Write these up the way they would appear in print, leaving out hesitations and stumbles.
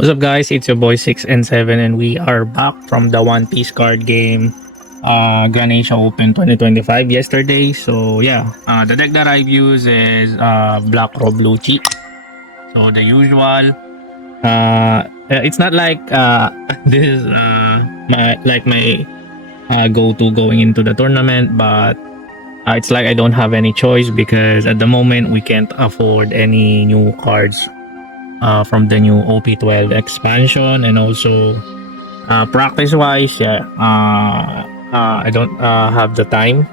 What's up guys, it's your boy 6 and 7 and we are back from the One Piece card game Grand Asia Open 2025 yesterday. So yeah, the deck that I've used is Black Rob Lucci. So the usual. It's not like this is my go-to going into the tournament, but it's like I don't have any choice because at the moment we can't afford any new cards from the new OP12 expansion, and also practice wise, yeah, I don't have the time.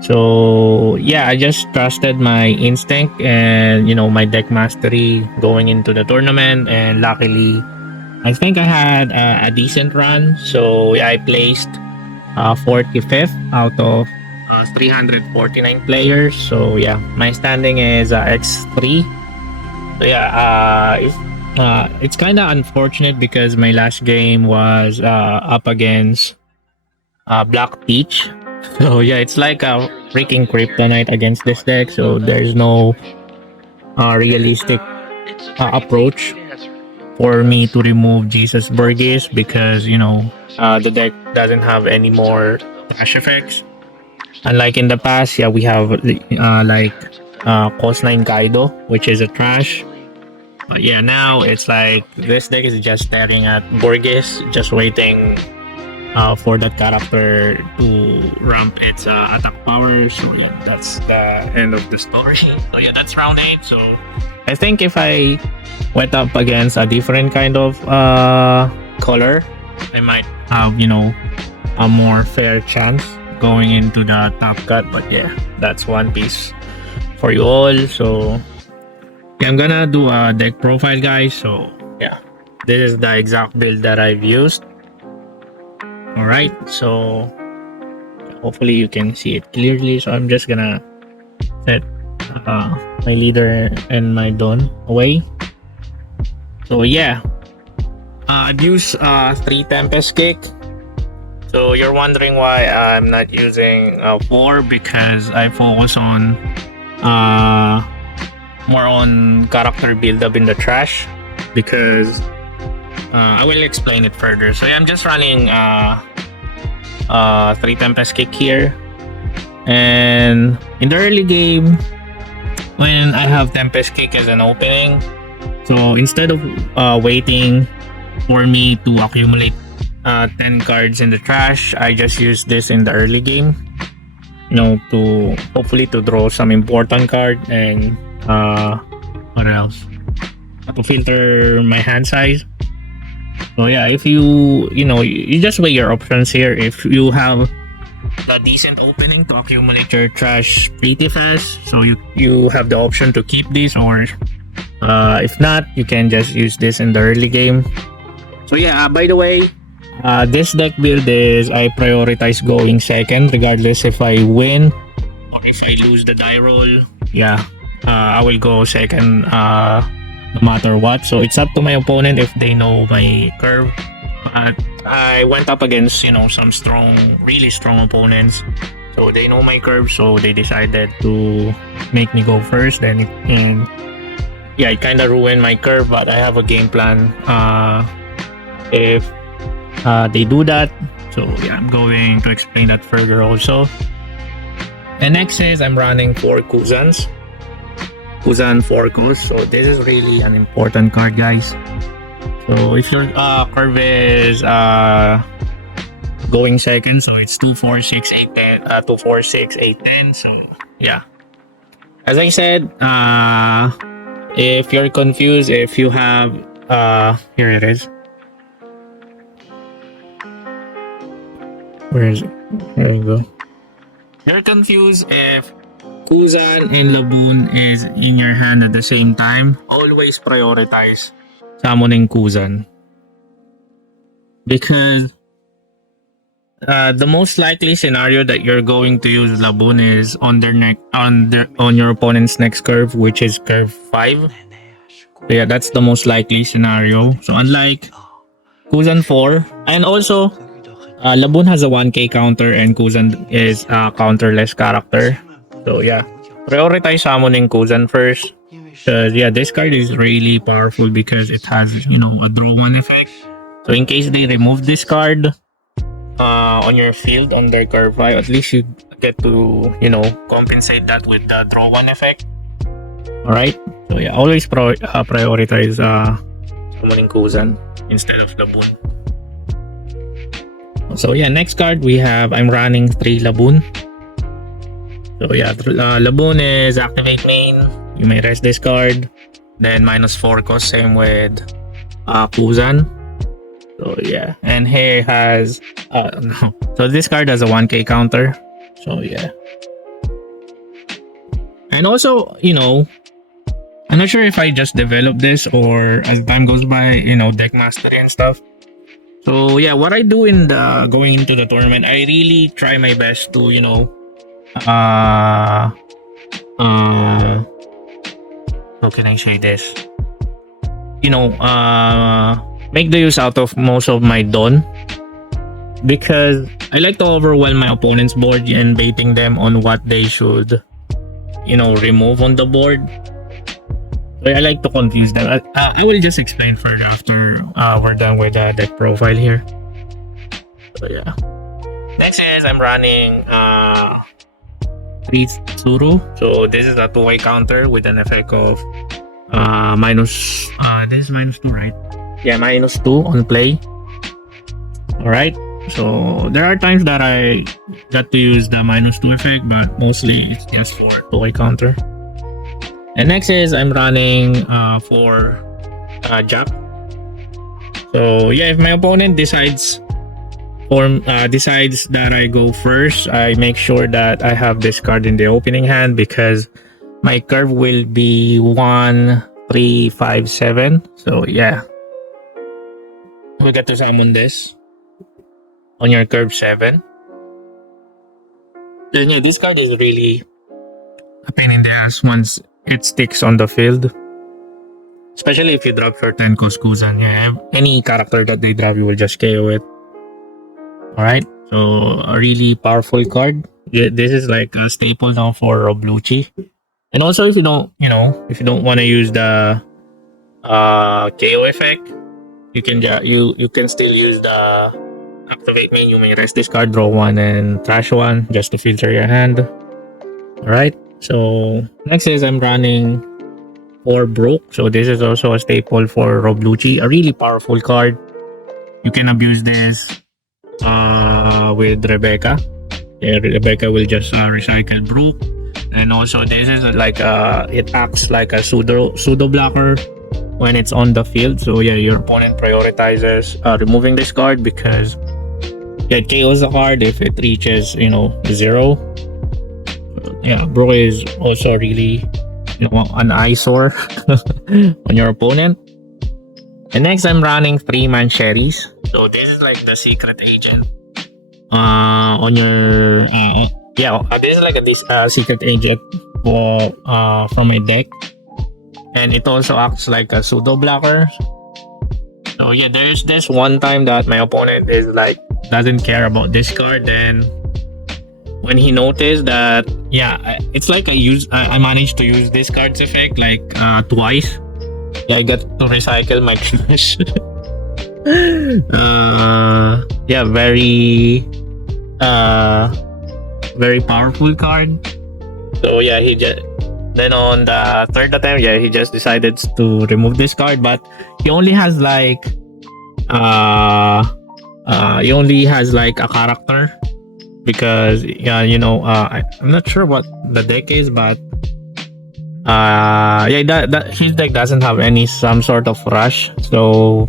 So yeah, I just trusted my instinct and my deck mastery going into the tournament, and luckily I think I had a decent run. So yeah, I placed 45th out of 349 players. So yeah, my standing is X3. So yeah, it's kind of unfortunate because my last game was up against Black Peach. So yeah, it's like a freaking kryptonite against this deck. So there's no realistic approach for me to remove Jesus Burgess because the deck doesn't have any more dash effects. Unlike in the past, yeah, we have Cost 9 Kaido, which is a trash. But yeah, now it's like this deck is just staring at Borges, just waiting for that character to ramp its attack power. So yeah, that's the end of the story. So yeah, that's round 8. So I think if I went up against a different kind of color, I might have a more fair chance going into the top cut. But yeah, that's One Piece for you all. So yeah, I'm gonna do a deck profile, guys. So yeah, this is the exact build that I've used. Alright, so hopefully you can see it clearly. So I'm just gonna set my leader and my Dawn away. So yeah, I've used 3 Tempest Kick. So you're wondering why I'm not using 4, because I focus on more on character build up in the trash, because I will explain it further. So yeah, I'm just running 3 Tempest Kick here, and in the early game when I have Tempest Kick as an opening, so instead of waiting for me to accumulate 10 cards in the trash, I just use this in the early game, to hopefully to draw some important card, and what else, to filter my hand size. So yeah, if you just weigh your options here. If you have a decent opening to accumulate your trash pretty fast, so you have the option to keep this, or if not, you can just use this in the early game. So yeah, by the way, this deck build is I prioritize going second regardless if I win or if I lose the die roll. Yeah, I will go second no matter what. So it's up to my opponent if they know my curve. But I went up against some really strong opponents, so they know my curve, so they decided to make me go first. And yeah, it kind of ruined my curve, but I have a game plan if they do that. So yeah, I'm going to explain that further also. And next is I'm running 4 Kuzans. Kuzan 4 Kuz. So this is really an important card, guys. So if your curve is going second, so it's 2, 4, 6, 8, 10, 2, 4, 6, 8, 10. So yeah, as I said, if you're confused, if you have here it is. Where is it? There you go. You're confused if Kuzan and Laboon is in your hand at the same time, always prioritize summoning Kuzan, because the most likely scenario that you're going to use Laboon is on your opponent's next curve, which is curve 5. So yeah, that's the most likely scenario. So unlike Kuzan 4, and also Laboon has a 1k counter and Kuzan is a counterless character. So yeah, prioritize summoning Kuzan first. Because yeah, this card is really powerful because it has, you know, a draw one effect. So in case they remove this card on your field on their curve 5, at least you get to, you know, compensate that with the draw one effect. Alright, so yeah, always prioritize summoning Kuzan instead of Laboon. So yeah, next card we have, I'm running 3 Laboon. So yeah, Laboon is activate main, you may rest this card, then -4 cost, same with Kuzan. So yeah, and here has no. So this card has a 1k counter. So yeah. And also, you know, I'm not sure if I just develop this or as time goes by, you know, deck mastery and stuff. So yeah, what I do in the going into the tournament, I really try my best to, you know, how can I say this? You know, make the use out of most of my Dawn, because I like to overwhelm my opponent's board and baiting them on what they should, you know, remove on the board. So I like to confuse them. I will just explain further after we're done with the deck profile here. So yeah. Next is I'm running 3 Tsuru. So this is a 2-way counter with an effect of minus this is -2, right? Yeah, -2 on play. Alright. So there are times that I got to use the -2 effect, but mostly it's just for 2-way counter. And next is I'm running for Jack. So yeah, if my opponent decides that I go first, I make sure that I have this card in the opening hand, because my curve will be 1, 3, 5, 7. So yeah, we get to summon this on your curve 7. And yeah, this card is really a pain in the ass once it sticks on the field, especially if you drop your 10 cost Kuzan. Yeah, any character that they drop, you will just KO it. Alright, so a really powerful card. Yeah, this is like a staple now for Rob Lucci. And also, if you don't, you know, if you don't want to use the KO effect, you can still use the activate main. You may rest this card, draw 1 and trash 1 just to filter your hand. Alright, so next is I'm running 4 Brook. So this is also a staple for Rob Lucci. A really powerful card. You can abuse this with Rebecca. Yeah, Rebecca will just recycle Brook. And also this is like it acts like a pseudo blocker when it's on the field. So yeah, your opponent prioritizes removing this card, because it KOs the card if it reaches, you know, 0. Yeah, Brook is also really, you know, an eyesore on your opponent. And next I'm running 3 Mancheries. So this is like the secret agent on your this is like a secret agent for from my deck, and it also acts like a pseudo blocker. So yeah, there's this one time that my opponent is like doesn't care about this card, then when he noticed that, yeah, it's like I managed to use this card's effect like twice. I got to recycle my cash. Yeah, very powerful card. So yeah, then on the third attempt, yeah, he just decided to remove this card, but he only has like a character, because yeah, you know, I'm not sure what the deck is, but that his deck doesn't have some sort of rush. So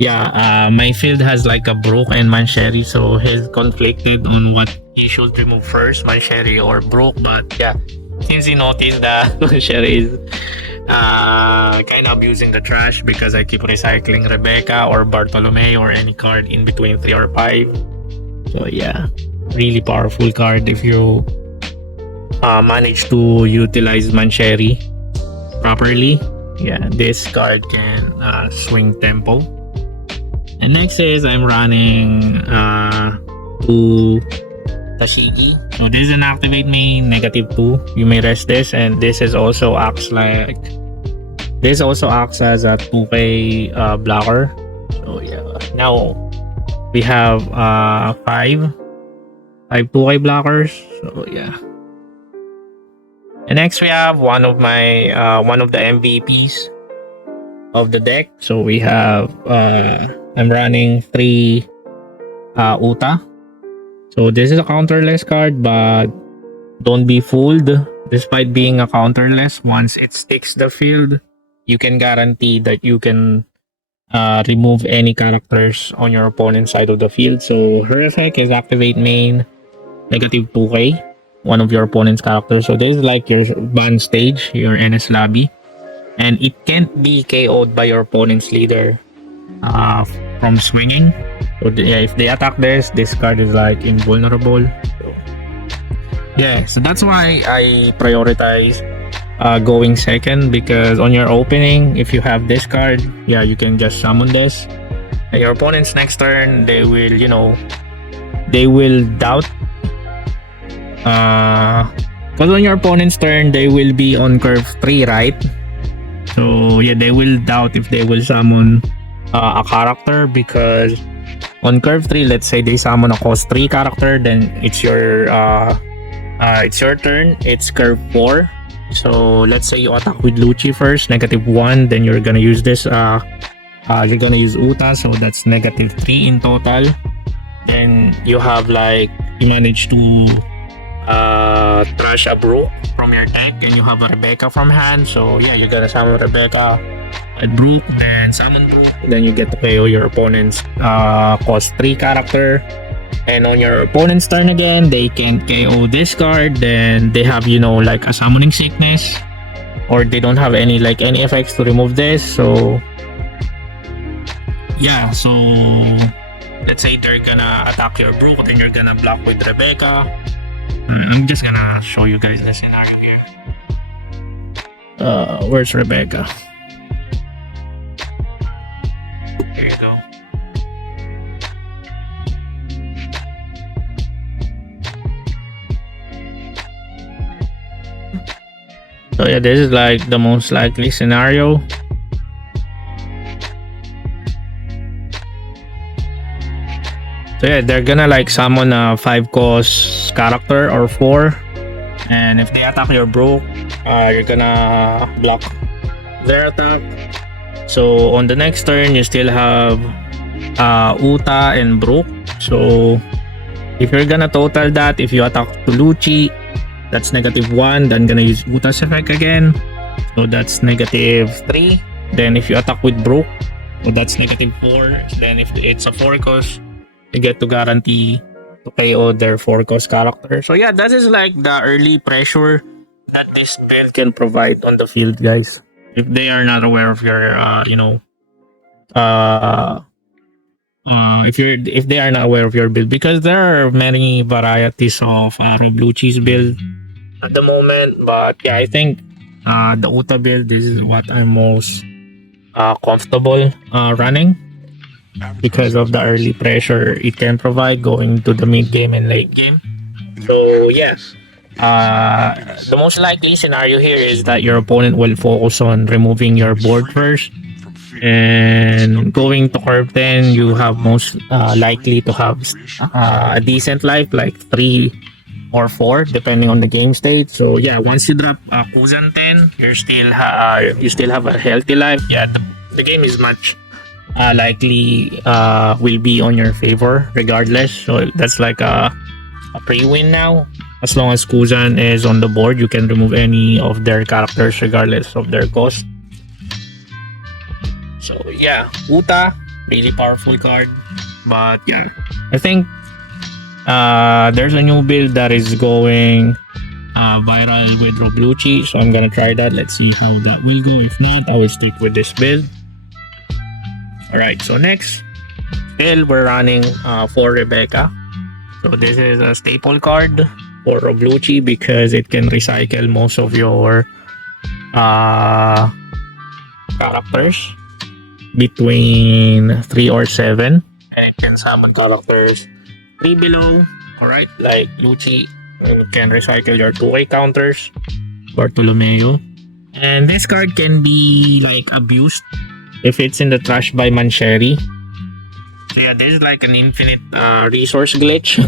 yeah, my field has like a Brook and Mancheri, so he's conflicted on what he should remove first, Mancheri or Brook. But yeah, since he noticed that Mancheri is kind of abusing the trash, because I keep recycling Rebecca or Bartolome or any card in between 3 or 5. So yeah, really powerful card if you manage to utilize Mancheri properly. Yeah, this card can swing tempo. And next is I'm running 2 TCG. So this is an activate main, -2. You may rest this, and this is also acts as a 2K blocker. So yeah, now we have five 2K blockers. So yeah. And next we have one of the MVPs of the deck. So we have I'm running 3 Uta. So this is a counterless card, but don't be fooled. Despite being a counterless, once it sticks the field, you can guarantee that you can remove any characters on your opponent's side of the field. So her effect is activate main -2K, one of your opponent's characters. So this is like your ban stage, your NS lobby, and it can't be KO'd by your opponent's leader from swinging. So yeah, if they attack this card is like invulnerable. Yeah, so that's why I prioritize going second, because on your opening, if you have this card, yeah, you can just summon this. And your opponent's next turn, they will doubt. Because on your opponent's turn, they will be on curve 3, right? So yeah, they will doubt if they will summon a character, because on curve 3, let's say they summon a cost 3 character, then it's your turn. It's curve 4. So let's say you attack with Lucci first, -1, then you're gonna use this you're gonna use Uta, so that's -3 in total. Then you have you manage to trash a Brook from your deck, and you have a Rebecca from hand. So yeah, you're gonna summon Rebecca at Brook, then summon Brook, then you get to KO your opponent's cost 3 character. And on your opponent's turn again, they can KO this card, then they have like a summoning sickness, or they don't have any effects to remove this. So yeah, so let's say they're gonna attack your Brook, then you're gonna block with Rebecca. I'm just gonna show you guys the scenario here. Where's Rebecca? There you go. So yeah, this is the most likely scenario. So yeah, they're gonna summon a 5 cost character or 4, and if they attack your Brook, you're gonna block their attack. So on the next turn, you still have Uta and Brook. So if you're gonna total that, if you attack to Lucci, that's -1, then gonna use Uta's effect again, so that's -3. Then if you attack with Brook, so that's -4. Then if it's a 4 cost, you get to guarantee to KO their 4 cost character. So yeah, that is the early pressure that this build can provide on the field, guys, if they are not aware of your if they are not aware of your build, because there are many varieties of Rob Lucci's build at the moment. But yeah, I think the Uta build, this is what I'm most comfortable running, because of the early pressure it can provide going to the mid game and late game. So yes, the most likely scenario here is that your opponent will focus on removing your board first, and going to curve 10, you have most likely to have a decent life, 3 or 4 depending on the game state. So yeah, once you drop Kuzan 10, you still have a healthy life. Yeah, the game is much likely will be on your favor regardless. So that's a pre-win now. As long as Kuzan is on the board, you can remove any of their characters regardless of their cost. So yeah, Uta, really powerful card. But yeah, I think there's a new build that is going viral with Rob Lucci, so I'm gonna try that. Let's see how that will go. If not, I will stick with this build. Alright, so next still we're running for Rebecca. So this is a staple card for Rob Lucci because it can recycle most of your characters between 3 or 7, and it can summon characters 3 below Alright, like Lucci, you can recycle your 2-way counters, Bartolomeo. And this card can be like abused if it's in the trash by Mancheri. So yeah, this is like an infinite resource glitch.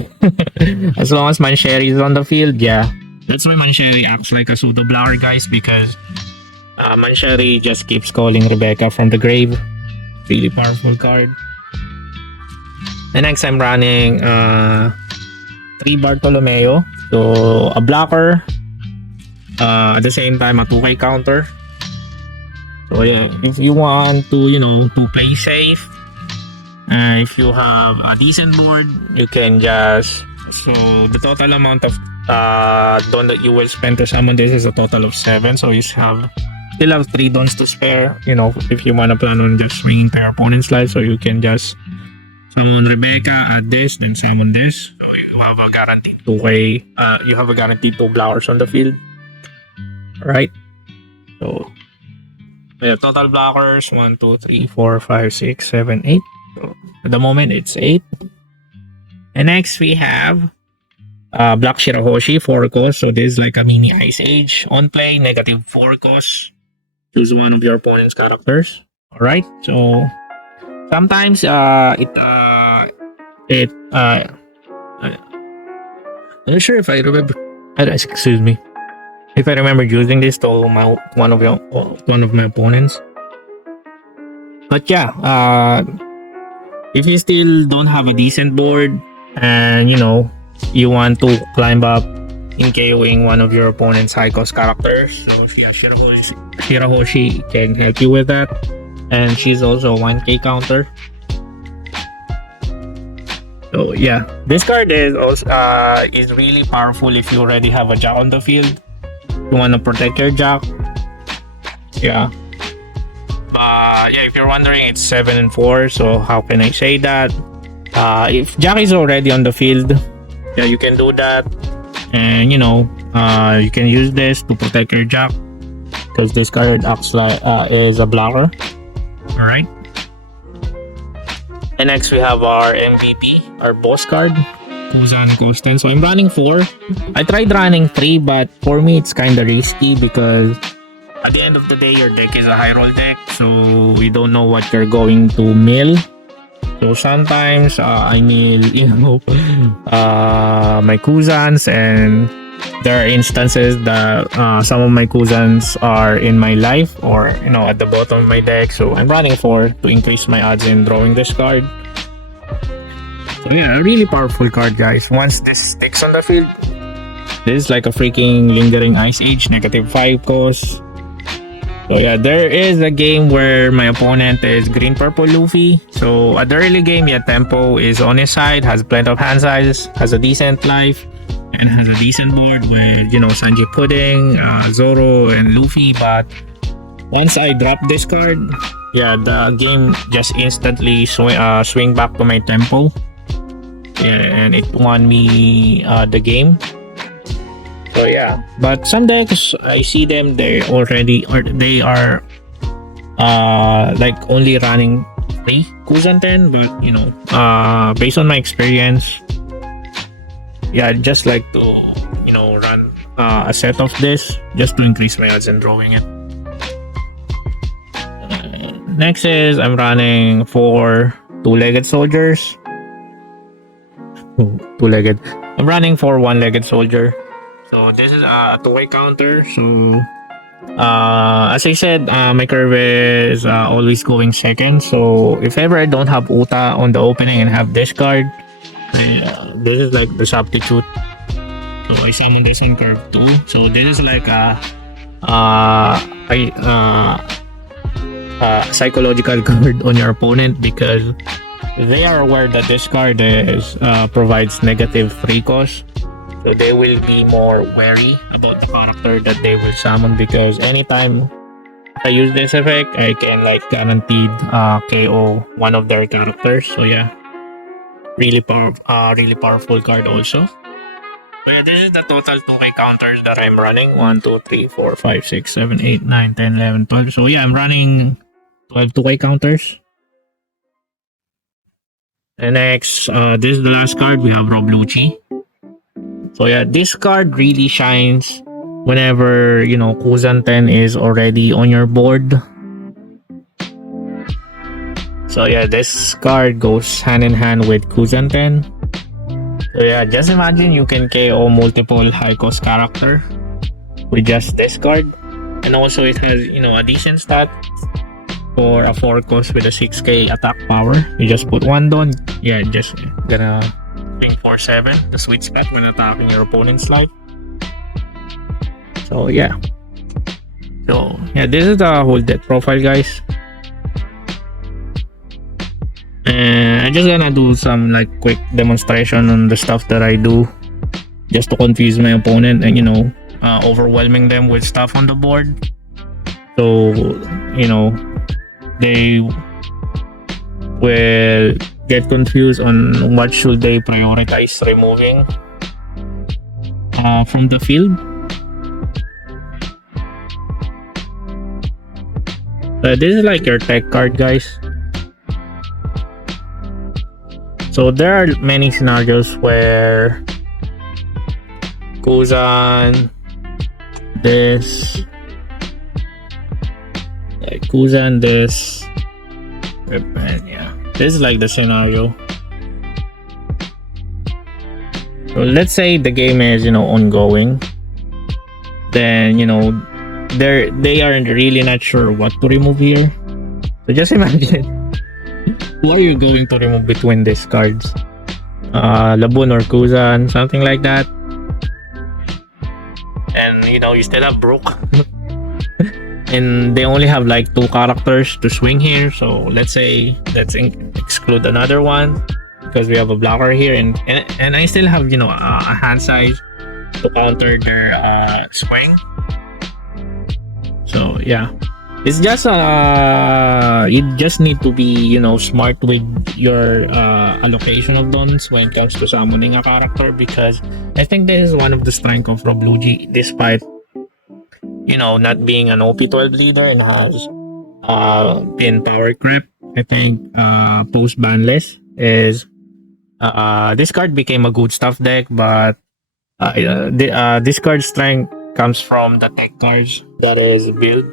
As long as Mancheri is on the field, yeah. That's why Mancheri acts like a pseudo blower, guys, because Mancheri just keeps calling Rebecca from the grave. Really powerful card. And next I'm running 3 Bartolomeo. So a blocker, at the same time a 2-way counter. So yeah, if you want to, to play safe, if you have a decent board, you can just, so the total amount of don that you will spend to summon this is a total of 7. So you still have 3 dons to spare, if you want to plan on just swinging to your opponent's life. So you can just summon Rebecca, add this, then summon this. So you have a guaranteed 2-way, you have a guaranteed 2 blowers on the field. Right? So yeah, total blockers 1, 2, 3, 4, 5, 6, 7, 8. So at the moment it's 8. And next we have Black Shirahoshi, 4 cost. So this is like a mini Ice Age. On play, negative 4 cost. Choose one of your opponent's characters. Alright, so sometimes I'm not sure if I remember. Excuse me. If I remember using this to one of my opponents. But yeah, if you still don't have a decent board and you want to climb up in KOing one of your opponent's high cost characters, so Shirahoshi can help you with that. And she's also a 1k counter. So yeah, this card is also is really powerful if you already have a Jack on the field. You want to protect your Jack. Yeah. But yeah, if you're wondering, it's 7 and 4. So how can I say that? If Jack is already on the field, yeah, you can do that. And you can use this to protect your Jack, because this card acts like is a blocker. All right. And next we have our MVP, our boss card, Kuzan Kostan. So I'm running 4. I tried running 3, but for me it's kind of risky because at the end of the day your deck is a high roll deck, so we don't know what you're going to mill. So sometimes I mill, my Kuzans, and there are instances that some of my Kuzans are in my life or at the bottom of my deck. So I'm running 4 to increase my odds in drawing this card. So yeah, a really powerful card, guys. Once this sticks on the field, this is like a freaking lingering Ice Age, negative 5 cost. So yeah, there is a game where my opponent is green purple Luffy. So at the early game, yeah, tempo is on his side, has plenty of hand size, has a decent life, and has a decent board with Sanji Pudding, Zoro, and Luffy. But once I drop this card, yeah, the game just instantly swing back to my tempo. Yeah, and it won me the game. So yeah, but some decks I see them, they are like only running 3 Kuzan 10, but based on my experience, yeah, I just like to run a set of this just to increase my odds in drawing it. Next is I'm running 4 two-legged soldiers. Two-legged. I'm running for 1-legged soldier. So this is a 2-way counter. So as I said, my curve is always going second. So if ever I don't have Uta on the opening and have this card, this is like the substitute. So I summon this on curve 2. So this is like a psychological card on your opponent, because they are aware that this card provides negative 3 cost. So they will be more wary about the character that they will summon, because anytime I use this effect, I can like guaranteed KO one of their characters. So yeah, really powerful card also. So yeah, this is the total 2-way counters that I'm running. 1, 2, 3, 4, 5, 6, 7, 8, 9, 10, 11, 12. So yeah, I'm running 12 2-way counters. And next, this is the last card. We have Rob Lucci. So yeah, this card really shines whenever, you know, contention is already on your board. So yeah, this card goes hand in hand with contention. So yeah, just imagine you can KO multiple high cost character with just this card. And also it has, you know, a decent stat for a 4 cost with a 6k attack power. You just put one down. Yeah, just gonna swing 4-7, the sweet spot when attacking your opponent's life. So yeah. So yeah, this is the whole deck profile, guys. And I'm just gonna do some like quick demonstration on the stuff that I do just to confuse my opponent and, you know, overwhelming them with stuff on the board. So, you know, they will get confused on what should they prioritize removing from the field. This is like your tech card, guys. So there are many scenarios where Kuzan, this, Kuzan, this, and yeah, this is like the scenario. So let's say the game is, you know, ongoing. Then, you know, they aren't really not sure what to remove here. So just imagine. Who are you going to remove between these cards? Labun or Kuzan, something like that. And you know, you still have Brook. And they only have like 2 characters to swing here. So let's say, let's exclude another one because we have a blocker here. And I still have, you know, a hand size to counter their swing. So yeah. It's just you just need to be, you know, smart with your allocation of dons when it comes to summoning a character, because I think this is one of the strengths of Rob Lucci, despite, you know, not being an OP12 leader and has pin power creep. I think post banless is this card became a good stuff deck, but this card's strength comes from the tech cards that is built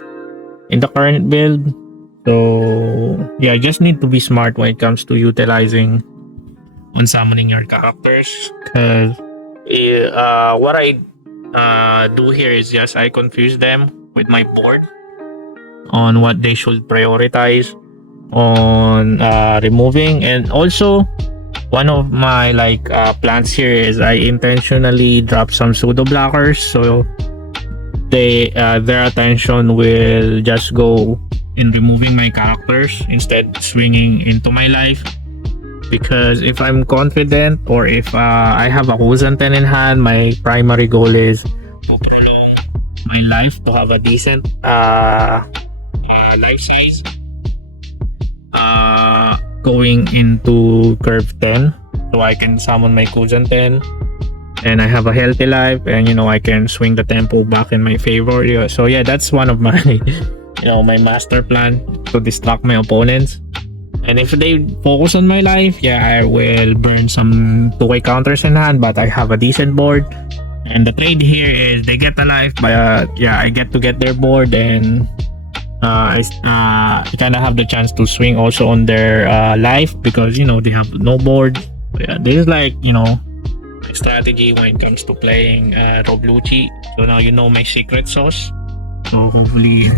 in the current build. So yeah, you just need to be smart when it comes to utilizing on summoning your characters, because what I do here is just I confuse them with my board on what they should prioritize on removing. And also one of my like plans here is I intentionally drop some pseudo blockers, so they their attention will just go in removing my characters instead swinging into my life. Because if I'm confident, or if I have a contention in hand, my primary goal is to prolong my life, to have a decent life size going into curve 10, so I can summon my contention and I have a healthy life, and you know, I can swing the tempo back in my favor. Yeah, so yeah, that's one of my you know, my master plan to distract my opponents. And if they focus on my life, yeah, I will burn some 2-way counters in hand, but I have a decent board. And the trade here is they get a life, but yeah, I get to get their board, and I kind of have the chance to swing also on their life, because you know, they have no board. So, yeah, this is like, you know, strategy when it comes to playing Rob Lucci. So now you know my secret sauce. So hopefully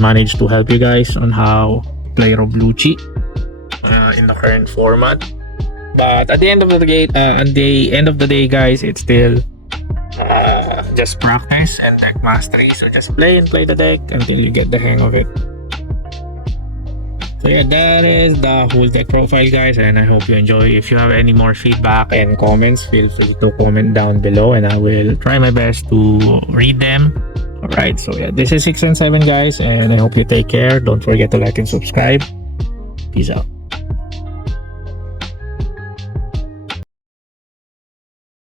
manage to help you guys on how to play Rob Lucci in the current format. But at the end of the day, guys, it's still just practice and deck mastery. So just play and play the deck until you get the hang of it. So yeah, that is the whole deck profile, guys, and I hope you enjoy. If you have any more feedback and comments, feel free to comment down below and I will try my best to read them. Alright, so yeah, this is 6 and 7, guys, and I hope you take care. Don't forget to like and subscribe. Peace out.